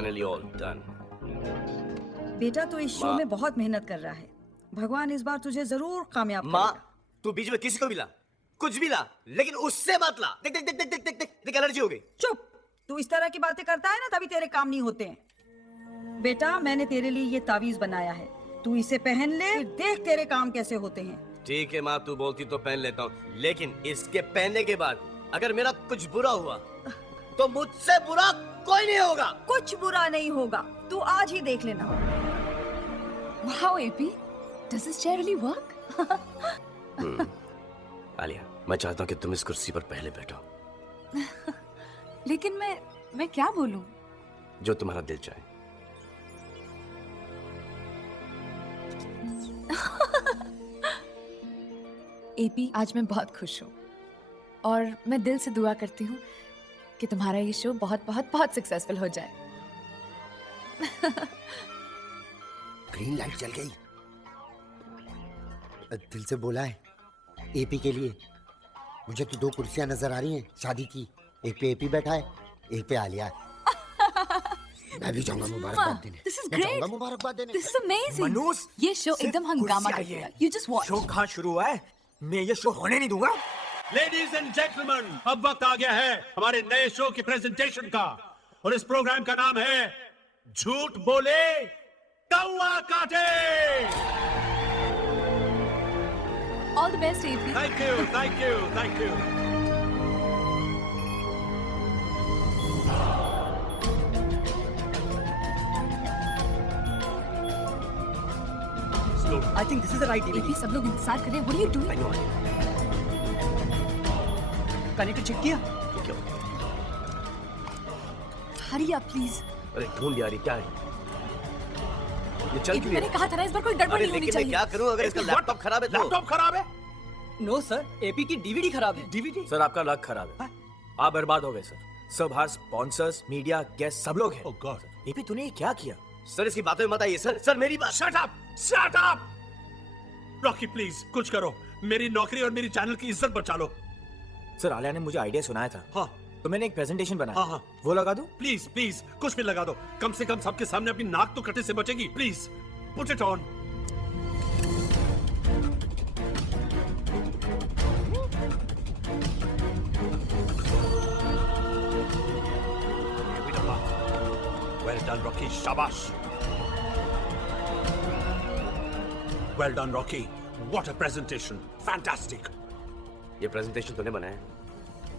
finally all done. बेटा तो इस शो में बहुत मेहनत कर रहा है। भगवान इस बार तुझे जरूर कामयाब माँ, करेगा। तू बीच में किसी को भी ला, कुछ भी ला, लेकिन उससे मत ला। देख देख देख देख देख देख देख एलर्जी हो गई। चुप, तू इस तरह की बातें करता है ना तभी तेरे काम नहीं होते हैं। बेटा मैंने तेरे लिए ये तावीज बनाया है, तू इसे पहन ले, फिर देख तेरे काम कैसे होते हैं। ठीक है माँ, तू बोलती तो पहन लेता हूँ, लेकिन इसके पहनने के बाद अगर मेरा कुछ बुरा हुआ तो मुझसे बुरा कोई नहीं होगा। कुछ बुरा नहीं होगा, तू आज ही देख लेना। Wow, AP, does this chair really work? Alia, मैं चाहता हूँ कि तुम इस कुर्सी पर पहले बैठो। लेकिन मैं क्या बोलूं? जो तुम्हारा दिल चाहे। AP, आज मैं बहुत खुश हूँ और मैं दिल से दुआ करती हूँ कि तुम्हारा ये शो बहुत बहुत बहुत सक्सेसफुल हो जाए। ग्रीन लाइट जल गई। दिल से बोला है एपी के लिए। मुझे तो 2 कुर्सियां नजर आ रही हैं शादी की, एक पे एपी बैठा है, एक पे आलिया है। मैं भी जाऊंगा मुबारकबाद देने। This is great. मुबारकबाद देने। This is amazing. मनोज, ये शो एकदम हंगामा कर देगा। You just watch. शो कहाँ शुरू हुआ है? मैं ये शो होने नहीं दूंगा। लेडीज एंड जेंटलमैन, अब वक्त आ गया है हमारे नए शो की प्रेजेंटेशन का, और इस प्रोग्राम का नाम है झूठ बोले कौवा काटे। All the best, AP. Thank you, thank you, thank you. I think this is the right AP, सब लोग इंतजार कर रहे हैं। What are you doing? I know, Alia. Connector check किया? ये क्या हुआ? Hurry up, please. अरे ढूंढ यार, ये क्या है? ये चल AP, क्यों मैंने नहीं? कहा था ना इस बार कोई गड़बड़ अरे नहीं होनी लेकिन मैं चाहिए। क्या करूं अगर इसका लैपटॉप खराब है तो? लैपटॉप खराब है? नो सर, एपी की डीवीडी खराब है। डीवीडी? सर आपका लक खराब है, आप बर्बाद हो गए सर। सब बाहर स्पॉन्सर्स, मीडिया, गेस्ट सब लोग हैं। ओह गॉड। एपी तूने ये क्या किया? सर इसकी बातों में मत आइए सर। सर मेरी बात। Shut up, shut up. Rocky please कुछ करो, मेरी नौकरी और मेरी चैनल की इज्जत बचा लो। सर आलिया ने मुझे आइडिया सुनाया था। हाँ तो मैंने एक प्रेजेंटेशन बनाया। हाँ। वो लगा दूं? प्लीज प्लीज कुछ भी लगा दो, कम से कम सबके सामने अपनी नाक तो कटे से बचेगी। Please put it on. Well done Rocky, शाबाश। Well done Rocky, what a presentation, fantastic. ये प्रेजेंटेशन तूने बनाया?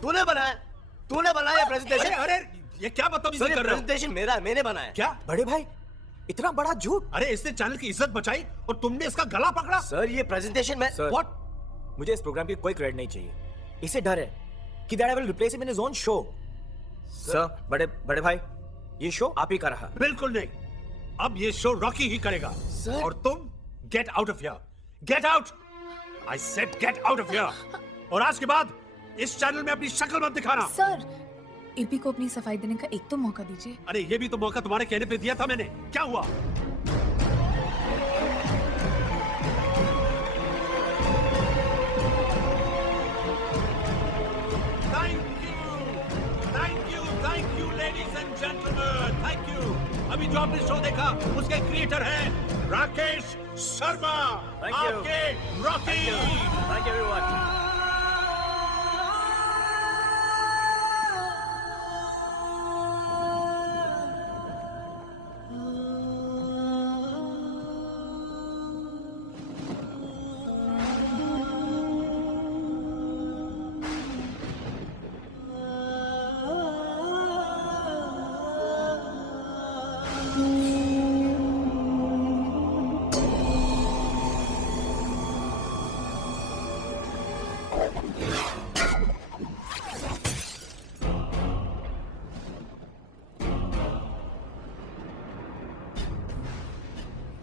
तूने बनाया? तूने बनाया प्रेजेंटेशन? अरे ये क्या बदतमीजी कर रहे हो? प्रेजेंटेशन मेरा है, मैंने बनाया। क्या? बड़े भाई इतना बड़ा झूठ। अरे इसने चैनल की इज्जत बचाई और तुमने इसका गला पकड़ा। सर ये प्रेजेंटेशन में सर What? मुझे इस प्रोग्राम की कोई क्रेडिट नहीं चाहिए। इसे डर है कि that I will replace him in his own show. Sir बड़े भाई ये शो आप ही का रहा। बिल्कुल नहीं, अब ये शो रॉकी ही करेगा। Sir? और तुम get out of here, get out. I said get out of here. और आज के बाद इस चैनल में अपनी शक्ल मत दिखाना। सर, AP को अपनी सफाई देने का एक तो मौका दीजिए। अरे ये भी तो मौका तुम्हारे कहने पे दिया था मैंने, क्या हुआ? Thank you ladies and gentleman, thank you. अभी जो आपने शो देखा उसके क्रिएटर हैं राकेश शर्मा, Thank you. आपके रॉकी। Thank you everyone.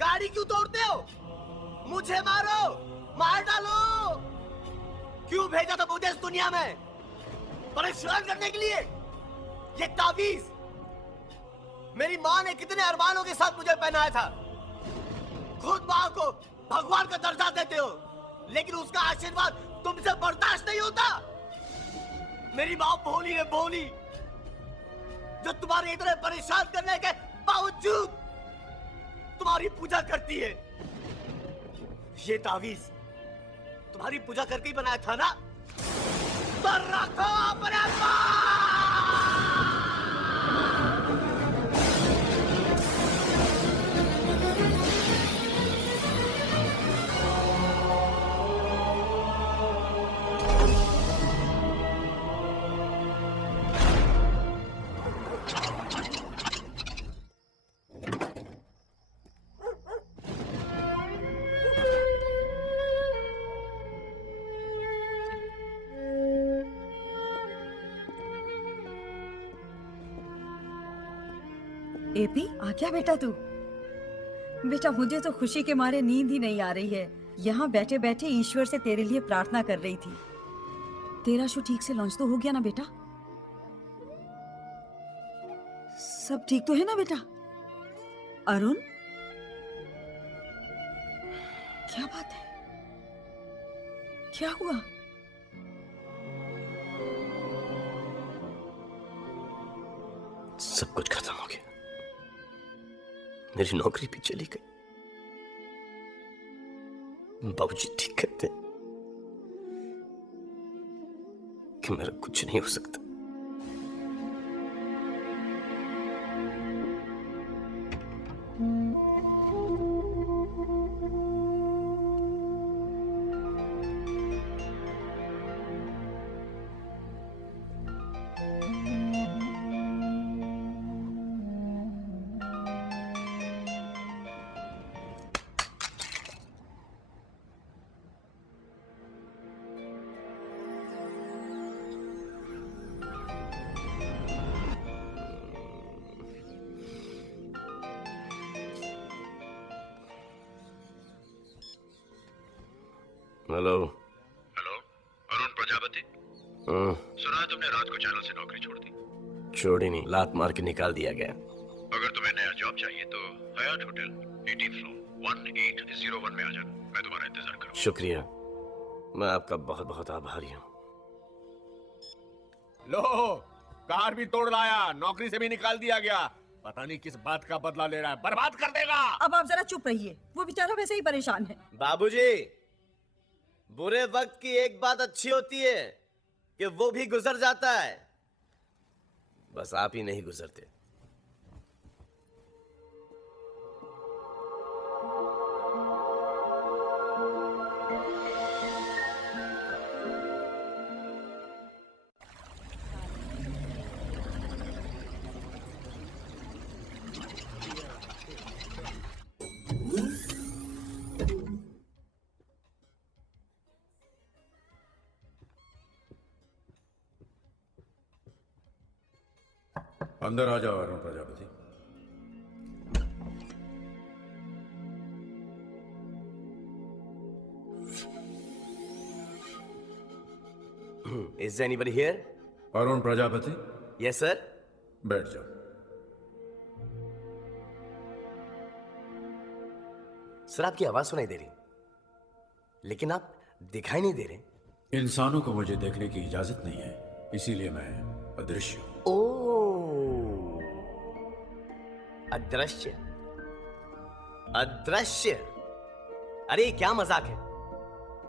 गाड़ी क्यों तोड़ते हो? मुझे मारो, मार डालो। क्यों भेजा था मुझे इस दुनिया में? परेशान करने के लिए? ये ताबीज मेरी माँ ने कितने अरमानों के साथ मुझे पहनाया था। खुद माँ को भगवान का दर्जा देते हो, लेकिन उसका आशीर्वाद तुमसे बर्दाश्त नहीं होता। मेरी माँ भोली है, भोली, जो तुम्हारे इतने परेशान करने के बावजूद तुम्हारी पूजा करती है। ये तावीज तुम्हारी पूजा करके ही बनाया था ना? तो रखो अपने पास। एपी, आ क्या बेटा तू? बेटा मुझे तो खुशी के मारे नींद ही नहीं आ रही है। यहाँ बैठे बैठे ईश्वर से तेरे लिए प्रार्थना कर रही थी। तेरा शो ठीक से लॉन्च तो हो गया ना बेटा? सब ठीक तो है ना बेटा? अरुण, क्या बात है? क्या हुआ? सब कुछ खत्म हो गया। मेरी नौकरी भी चली गई। बाबूजी ठीक कहते हैं कि मेरा कुछ नहीं हो सकता। हेलो। हेलो, अरुण प्रजापति। सुना है तुमने रात को चैनल से नौकरी छोड़ दी? छोड़ी नहीं, लात मार के निकाल दिया गया। अगर तुम्हें नया जॉब चाहिए तो हयात होटल 18th फ्लोर 1801 में आ जाना। मैं तुम्हारा इंतजार करूंगा। शुक्रिया, मैं आपका बहुत बहुत आभारी हूँ। लो, कार भी तोड़ लाया, नौकरी से भी निकाल दिया गया। पता नहीं किस बात का बदला ले रहा है, बर्बाद कर देगा। अब आप जरा चुप रहिए, वो बेचारा वैसे ही परेशान है। बाबूजी, बुरे वक्त की एक बात अच्छी होती है कि वो भी गुजर जाता है। बस आप ही नहीं गुजरते। अंदर आ जाओ Arun Prajapati. Is anybody here? Arun Prajapati, Yes, sir. बैठ जाओ। सर, आपकी आवाज सुनाई दे रही, लेकिन आप दिखाई नहीं दे रहे। इंसानों को मुझे देखने की इजाजत नहीं है, इसीलिए मैं अदृश्य हूं। ओ, अदृश्य। अदृश्य। अरे ये क्या मजाक है?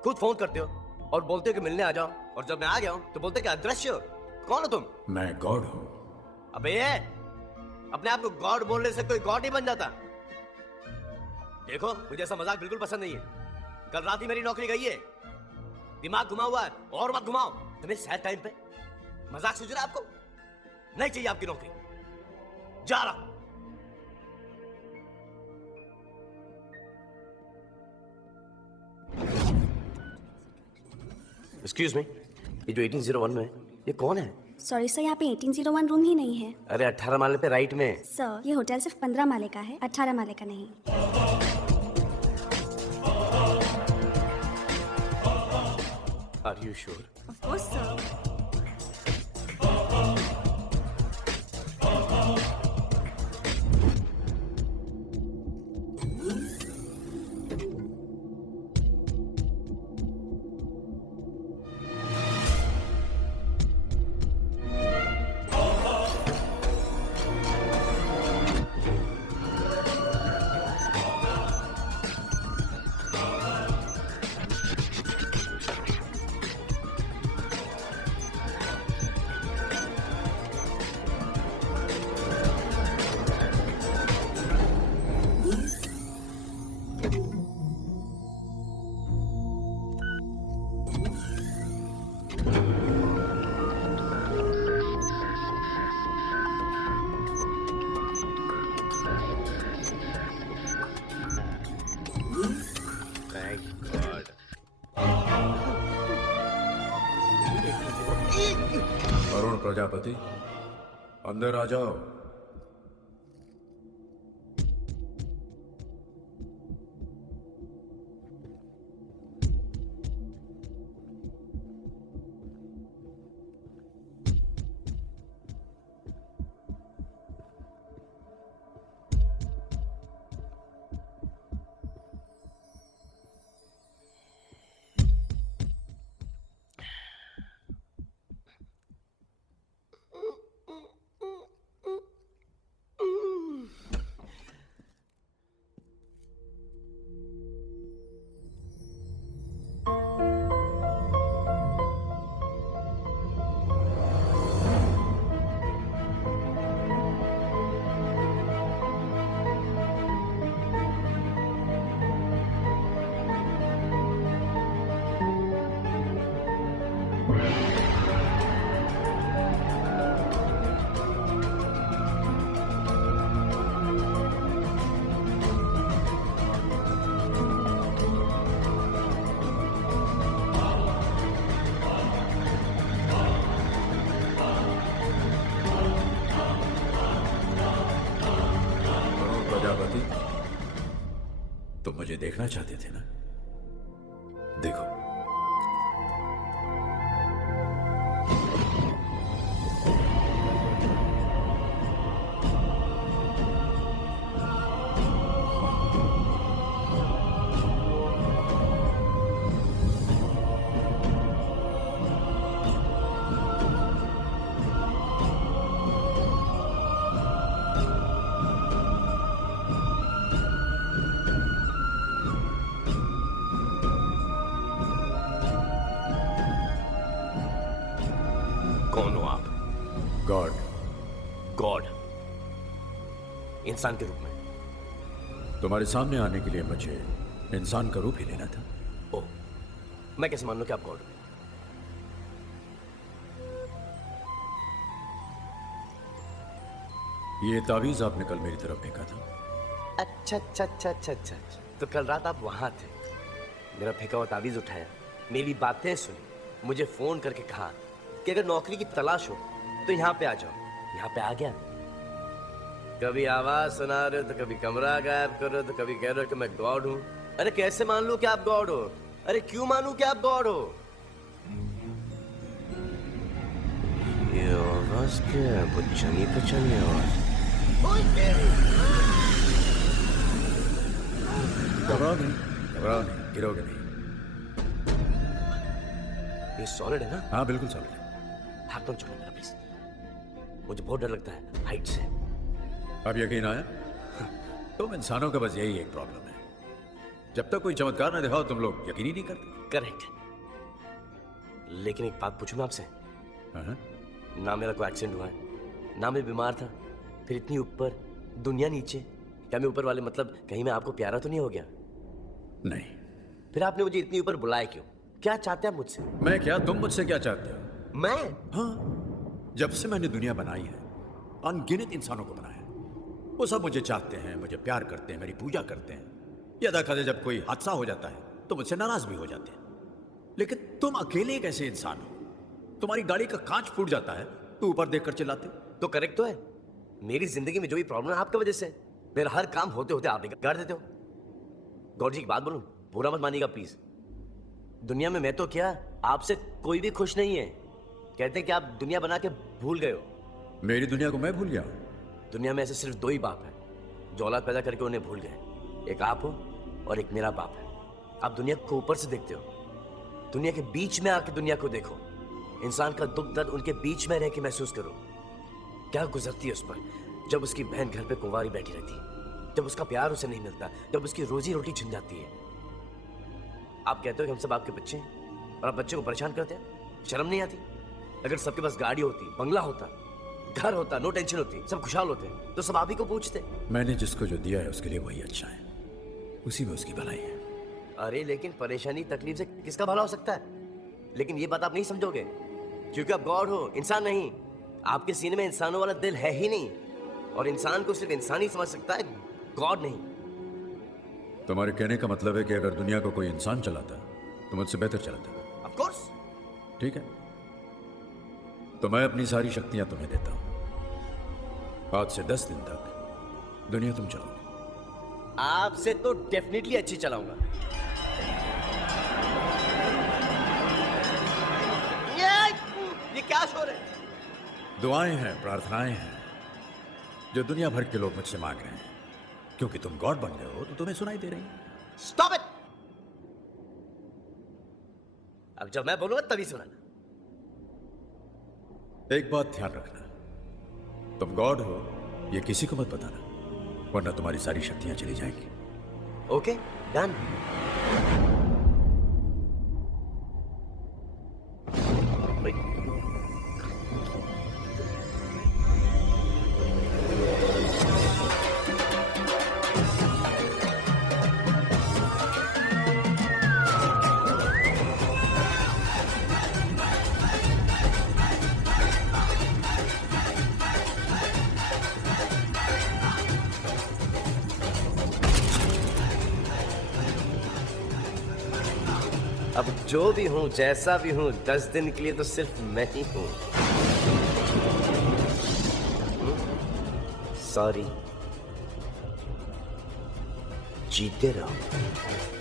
खुद फोन करते हो और बोलते हो कि मिलने आ जाओ, और जब मैं आ गया हूं तो बोलते हो कि अदृश्य हो। कौन हो तुम? मैं गॉड हूं। अबे ये अपने आप को गॉड बोलने से कोई गॉड नहीं बन जाता। देखो, मुझे ऐसा मजाक बिल्कुल पसंद नहीं है। कल रात ही मेरी नौकरी गई है। दिमाग घुमा हुआ है, और मत घुमाओ। तुम्हें सैड टाइम पे मजाक सूझ रहा है आपको? नहीं चाहिए आपकी नौकरी। जा रहा। एक्सक्यूज मी, ये जो 1801 में है, ये कौन है? सॉरी सर, यहाँ पे 1801 रूम ही नहीं है। अरे 18 माले पे राइट में। सर, ये होटल सिर्फ 15 माले का है, 18 माले का नहीं। Are you sure? Of course sir. Varun Prajapati, अंदर आ जाओ। प्रजापति, तुम मुझे देखना चाहते थे ना? देखो। कौन हो आप? गॉड। गॉड? इंसान के रूप में? तुम्हारे सामने आने के लिए मुझे इंसान का रूप ही लेना था। ओह, मैं कैसे मान लूं कि आप गॉड हो? ये तावीज आपने कल मेरी तरफ फेंका था। अच्छा अच्छा अच्छा अच्छा अच्छा अच्छा। तो कल रात आप वहां थे, मेरा फेंका हुआ तावीज उठाया, मेरी बातें सुनी, मुझे फोन करके कहा कि अगर नौकरी की तलाश हो तो यहाँ पे आ जाओ। यहाँ पे आ गया। कभी आवाज सुना रहे हो तो कभी कमरा गायब कर रहे हो तो कभी कह रहे हो कि मैं गॉड हूँ। अरे कैसे मान लूं कि आप गॉड हो? अरे क्यों मानूं कि आप गॉड हो? ये आवाज क्या है? पहचानी पहचानी आवाज। घबराओ नहीं, घबराओ नहीं, गिरोगे नहीं। ये सॉलिड है ना? हाँ बिल्कुल सॉलिड है। हाथ मत छोड़ो मेरा प्लीज, मुझे बहुत डर लगता है हाइट से। अब यकीन आया? तुम इंसानों का बस यही एक प्रॉब्लम है, जब तक कोई चमत्कार ना दिखाओ तुम लोग यकीन ही नहीं करते। करेक्ट। लेकिन एक बात पूछूं मैं आपसे? हाँ? ना मेरा कोई एक्सीडेंट हुआ है, ना मैं बीमार था, फिर इतनी ऊपर दुनिया नीचे। क्या मैं ऊपर वाले मतलब कहीं मैं आपको प्यारा तो नहीं हो गया? नहीं। फिर आपने मुझे इतनी ऊपर बुलाया क्यों? क्या चाहते हैं आप मुझसे? मैं क्या, तुम मुझसे क्या चाहते हो? मैं? हाँ, जब से मैंने दुनिया बनाई है अनगिनत इंसानों को बनाया है। वो सब मुझे चाहते हैं, मुझे प्यार करते हैं, मेरी पूजा करते हैं। या देखा जाए जब कोई हादसा हो जाता है तो मुझसे नाराज भी हो जाते हैं। लेकिन तुम अकेले एक ऐसे इंसान हो, तुम्हारी गाड़ी का कांच फूट जाता है तो ऊपर देखकर चिल्लाते हो। तो करेक्ट तो है, मेरी जिंदगी में जो भी प्रॉब्लम है आपकी वजह से। मेरा हर काम होते होते आप बिगाड़ देते हो। गौर जी की बात बोलूं, बुरा मत मानिएगा प्लीज। दुनिया में मैं तो क्या, आपसे कोई भी खुश नहीं है। कहते हैं कि आप दुनिया बना के भूल गए हो। मेरी दुनिया को मैं भूल गया? दुनिया में ऐसे सिर्फ दो ही बाप हैं जो औलाद पैदा करके उन्हें भूल गए। एक आप हो और एक मेरा बाप है। आप दुनिया को ऊपर से देखते हो, दुनिया के बीच में आके दुनिया को देखो। इंसान का दुख दर्द उनके बीच में रह के महसूस करो। क्या गुजरती है उस पर जब उसकी बहन घर पे कुंवारी बैठी रहती है, जब उसका प्यार उसे नहीं मिलता, जब उसकी रोजी रोटी छिन जाती है। आप कहते हो कि हम सब आपके बच्चे हैं और आप बच्चे को परेशान करते हैं। शर्म नहीं आती? अगर सबके पास गाड़ी होती, बंगला होता, घर होता, नो टेंशन होती, सब खुशहाल होते, तो सब आप ही को पूछते। मैंने जिसको जो दिया है उसके लिए वही अच्छा है, उसी में उसकी भलाई है। अरे लेकिन परेशानी तकलीफ से किसका भला हो सकता है? लेकिन ये बात आप नहीं समझोगे क्योंकि आप गॉड हो, इंसान नहीं। आपके सीने में इंसानों वाला दिल है ही नहीं, और इंसान को सिर्फ इंसान ही समझ सकता है, गॉड नहीं। तुम्हारे कहने का मतलब है कि अगर दुनिया को कोई इंसान चलाता तो मुझसे बेहतर चलाता? Of course. ठीक है, तो मैं अपनी सारी शक्तियां तुम्हें देता हूं। आज से 10 दिन तक दुनिया तुम चलाओ। आपसे तो डेफिनेटली अच्छी चलाऊंगा। ये क्या शोर है? दुआएं हैं, प्रार्थनाएं हैं जो दुनिया भर के लोग मुझसे मांग रहे हैं। क्योंकि तुम गॉड बन गए हो तो तुम्हें सुनाई दे रही है। Stop it. अब जब मैं बोलूंगा तभी सुनाना। एक बात ध्यान रखना, तुम गॉड हो ये किसी को मत बताना, वरना तुम्हारी सारी शक्तियां चली जाएंगी। Okay, done. अब जो भी हूं, जैसा भी हूं, 10 दिन के लिए तो सिर्फ मैं ही हूं। सॉरी, जीते रहो।